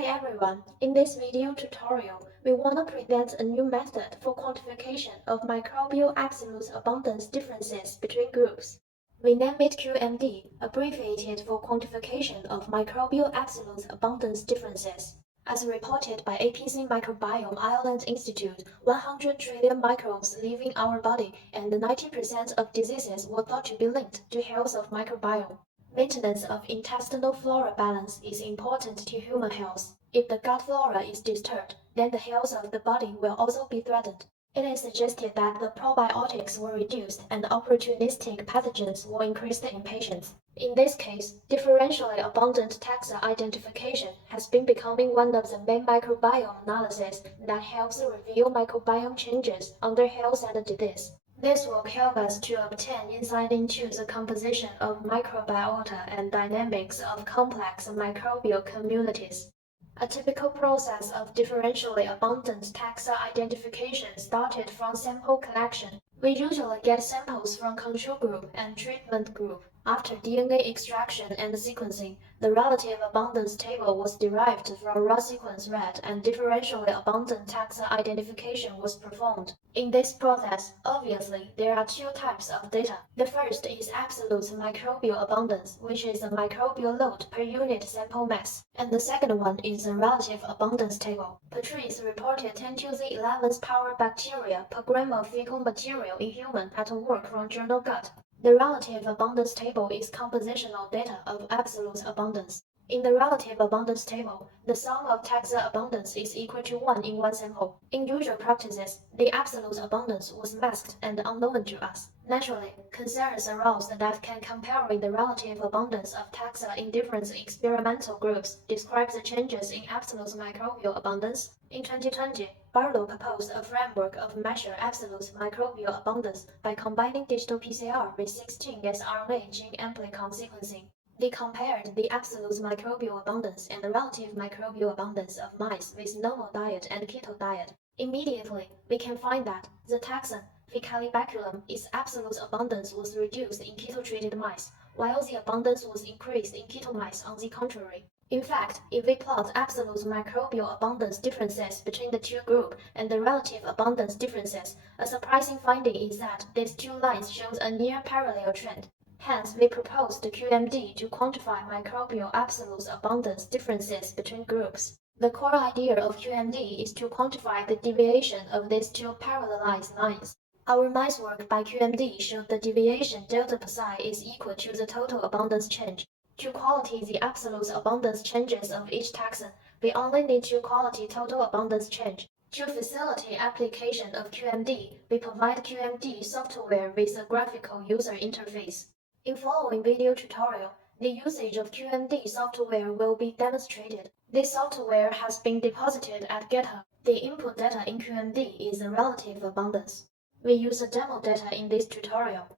Hey everyone, in this video tutorial, we want to present a new method for quantification of microbial absolute abundance differences between groups. We name it QMD, abbreviated for quantification of microbial absolute abundance differences. As reported by APC Microbiome Ireland Institute, 100 trillion microbes live in our body and 90% of diseases were thought to be linked to health of microbiome. Maintenance of intestinal flora balance is important to human health. If the gut flora is disturbed, then the health of the body will also be threatened. It is suggested that the probiotics were reduced and opportunistic pathogens were increased in patients. In this case, differentially abundant taxa identification has been becoming one of the main microbiome analyses that helps reveal microbiome changes under health and disease. This will help us to obtain insight into the composition of microbiota and dynamics of complex microbial communities. A typical process of differentially abundant taxa identification started from sample collection. We usually get samples from control group and treatment group. After DNA extraction and sequencing, the relative abundance table was derived from raw sequence read and differentially abundant taxa identification was performed. In this process, obviously, there are two types of data. The first is absolute microbial abundance, which is the microbial load per unit sample mass, and the second one is the relative abundance table. Patrice reported 10 to the 11th power bacteria per gram of fecal material in human at work from journal Gut. The relative abundance table is compositional data of absolute abundance. In the relative abundance table, the sum of taxa abundance is equal to 1 in one sample. In usual practices, the absolute abundance was masked and unknown to us. Naturally, concerns arose that can comparing the relative abundance of taxa in different experimental groups describe the changes in absolute microbial abundance. In 2020, Barlow proposed a framework of measure absolute microbial abundance by combining digital PCR with 16 sRNA gene amplicon sequencing. They compared the absolute microbial abundance and the relative microbial abundance of mice with normal diet and keto diet. Immediately, we can find that the taxon Faecalibacillum, its absolute abundance was reduced in keto-treated mice, while the abundance was increased in keto mice on the contrary. In fact, if we plot absolute microbial abundance differences between the two groups and the relative abundance differences, a surprising finding is that these two lines show a near parallel trend. Hence, we proposed the QMD to quantify microbial absolute abundance differences between groups. The core idea of QMD is to quantify the deviation of these two parallelized lines. Our mice work by QMD showed the deviation delta psi is equal to the total abundance change. To quality the absolute abundance changes of each taxon, we only need to quality total abundance change. To facilitate application of QMD, we provide QMD software with a graphical user interface. In following video tutorial, the usage of QMD software will be demonstrated. This software has been deposited at GitHub. The input data in QMD is the relative abundance. We use the demo data in this tutorial.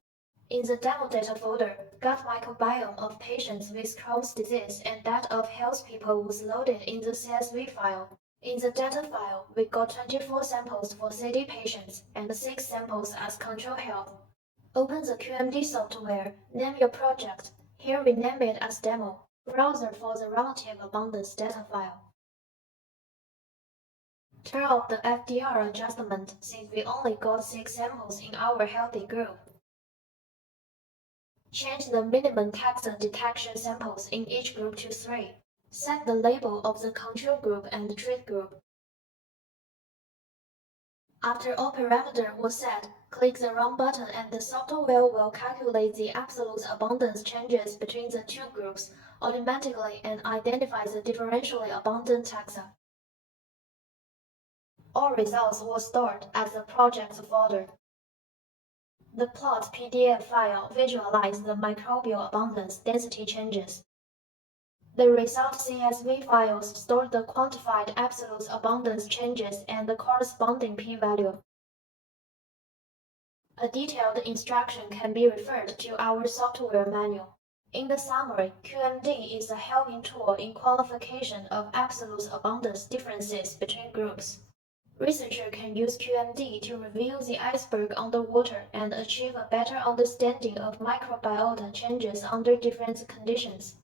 In the demo data folder, gut microbiome of patients with Crohn's disease and that of healthy people was loaded in the CSV file. In the data file, we got 24 samples for CD patients and 6 samples as control health. Open the QMD software, name your project. Here we name it as demo. Browser for the relative abundance data file. Turn off the FDR adjustment since we only got 6 samples in our healthy group. Change the minimum taxon detection samples in each group to 3. Set the label of the control group and treat group. After all parameters were set, click the Run button and the software will calculate the absolute abundance changes between the two groups automatically and identify the differentially abundant taxa. All results were stored as the project folder. The plot PDF file visualizes the microbial abundance density changes. The result CSV files store the quantified absolute abundance changes and the corresponding p-value. A detailed instruction can be referred to our software manual. In the summary, QMD is a helping tool in qualification of absolute abundance differences between groups. Researchers can use QMD to reveal the iceberg underwater and achieve a better understanding of microbiota changes under different conditions.